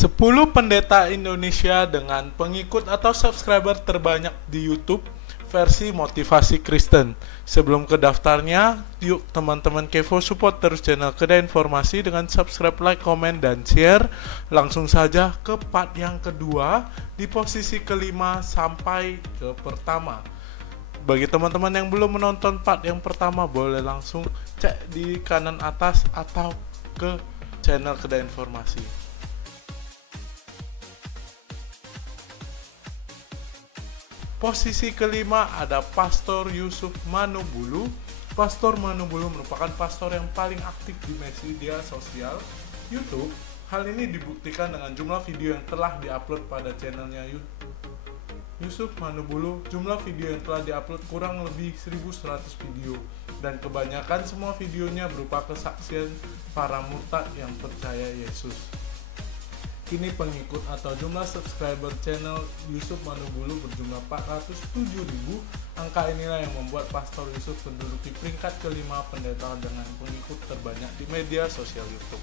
10 pendeta Indonesia dengan pengikut atau subscriber terbanyak di YouTube versi motivasi Kristen. Sebelum ke daftarnya, yuk teman-teman Kevo support terus channel Kedai Informasi dengan subscribe, like, komen, dan share. Langsung saja ke part yang kedua di posisi kelima sampai ke pertama. Bagi teman-teman yang belum menonton part yang pertama, boleh langsung cek di kanan atas atau ke channel Kedai Informasi. Posisi kelima ada Pastor Yusuf Manubulu. Pastor Manubulu merupakan pastor yang paling aktif di media sosial YouTube. Hal ini dibuktikan dengan jumlah video yang telah diupload pada channelnya Yusuf Manubulu. Jumlah video yang telah diupload kurang lebih 1100 video, dan kebanyakan semua videonya berupa kesaksian para murtad yang percaya Yesus. Kini pengikut atau jumlah subscriber channel Yusuf Manubulu berjumlah 407.000. Angka inilah yang membuat Pastor Yusuf menduduki peringkat kelima pendeta dengan pengikut terbanyak di media sosial YouTube.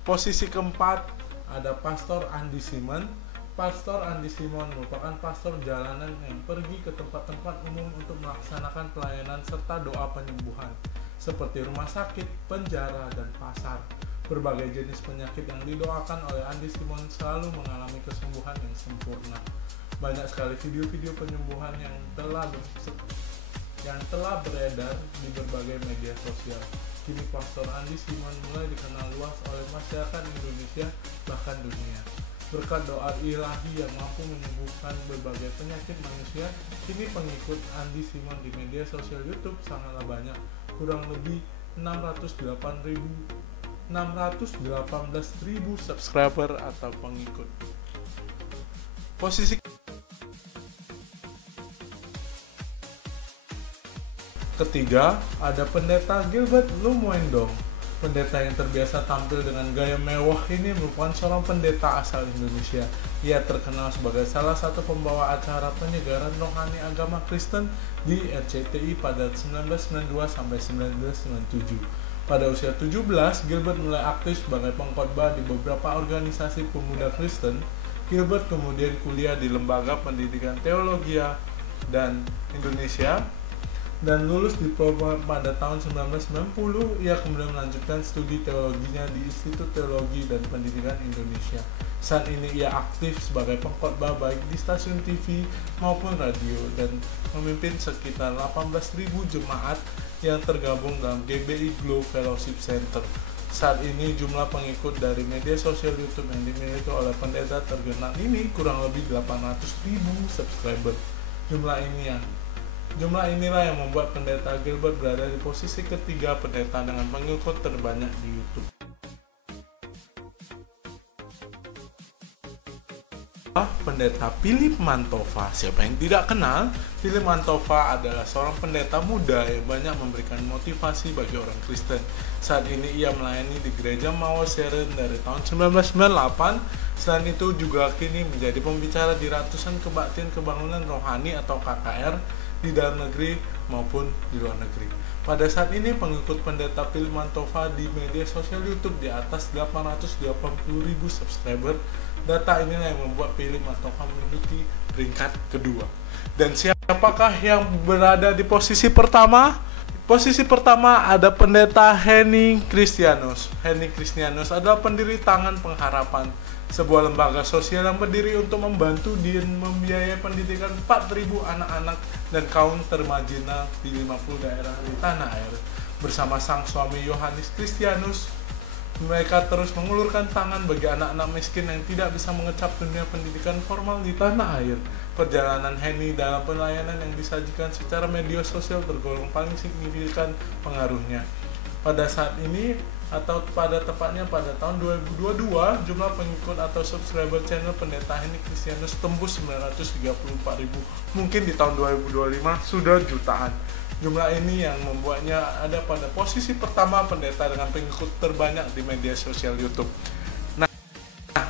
Posisi keempat ada Pastor Andi Simon. Pastor Andi Simon merupakan pastor jalanan yang pergi ke tempat-tempat umum untuk melaksanakan pelayanan serta doa penyembuhan, seperti rumah sakit, penjara, dan pasar. Berbagai jenis penyakit yang didoakan oleh Andi Simon selalu mengalami kesembuhan yang sempurna. Banyak sekali video-video penyembuhan yang telah beredar di berbagai media sosial. Kini Pastor Andi Simon mulai dikenal luas oleh masyarakat Indonesia bahkan dunia. Berkat doa ilahi yang mampu menyembuhkan berbagai penyakit manusia, kini pengikut Andi Simon di media sosial YouTube sangatlah banyak, kurang lebih 618.000 subscriber atau pengikut. Posisi ketiga ada Pendeta Gilbert Lumuendong. Pendeta yang terbiasa tampil dengan gaya mewah ini merupakan seorang pendeta asal Indonesia. Ia terkenal sebagai salah satu pembawa acara penyegaran rohani agama Kristen di RCTI pada 1992 sampai 1997. Pada usia 17, Gilbert mulai aktif sebagai pengkhotbah di beberapa organisasi pemuda Kristen. Gilbert kemudian kuliah di Lembaga Pendidikan Teologi dan Indonesia dan lulus diploma pada tahun 1990. Ia kemudian melanjutkan studi teologinya di Institut Teologi dan Pendidikan Indonesia. Saat ini ia aktif sebagai pengkhotbah baik di stasiun TV maupun radio dan memimpin sekitar 18.000 jemaat yang tergabung dalam GBI Glow Fellowship Center. Saat ini jumlah pengikut dari media sosial YouTube yang dimiliki oleh pendeta terkenal ini kurang lebih 800.000 subscriber. Jumlah inilah yang membuat Pendeta Gilbert berada di posisi ketiga pendeta dengan pengikut terbanyak di YouTube. Pendeta Philip Mantova. Siapa yang tidak kenal? Philip Mantova adalah seorang pendeta muda yang banyak memberikan motivasi bagi orang Kristen. Saat ini ia melayani di Gereja Mawar Seren dari tahun 1998. Selain itu juga kini menjadi pembicara di ratusan kebaktian kebangunan rohani atau KKR di dalam negeri maupun di luar negeri. Pada saat ini pengikut pendeta Philip Mantova di media sosial YouTube di atas 880.000 subscriber. Data inilah yang membuat Philip Mantova menduduki peringkat kedua. Dan siapakah yang berada di posisi pertama? Posisi pertama ada pendeta Henny Kristianus. Henny Kristianus adalah pendiri Tangan Pengharapan, sebuah lembaga sosial yang berdiri untuk membantu dan membiayai pendidikan 4.000 anak-anak dan kaum termarginal di 50 daerah di tanah air. Bersama sang suami Yohanes Kristianus, mereka terus mengulurkan tangan bagi anak-anak miskin yang tidak bisa mengecap dunia pendidikan formal di tanah air. Perjalanan Henny dalam pelayanan yang disajikan secara media sosial tergolong paling signifikan pengaruhnya. Pada saat ini, atau tepatnya pada tahun 2022, jumlah pengikut atau subscriber channel Pendeta Henny Kristianus tembus 934.000. Mungkin di tahun 2025 sudah jutaan. Jumlah ini yang membuatnya ada pada posisi pertama pendeta dengan pengikut terbanyak di media sosial YouTube. Nah,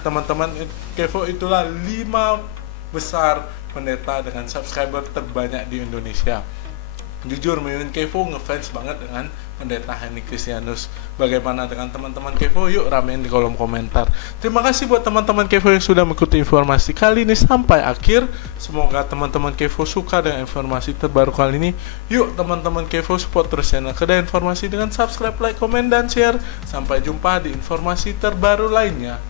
teman-teman Kevo, itulah 5 besar pendeta dengan subscriber terbanyak di Indonesia. Jujur, Mimin Kevo ngefans banget dengan Pendeta Henny Kristianus. Bagaimana dengan teman-teman Kevo? Yuk ramein di kolom komentar. Terima kasih buat teman-teman Kevo yang sudah mengikuti informasi kali ini sampai akhir. Semoga teman-teman Kevo suka dengan informasi terbaru kali ini. Yuk teman-teman Kevo, support terus channel Kedai Informasi dengan subscribe, like, komen, dan share. Sampai jumpa di informasi terbaru lainnya.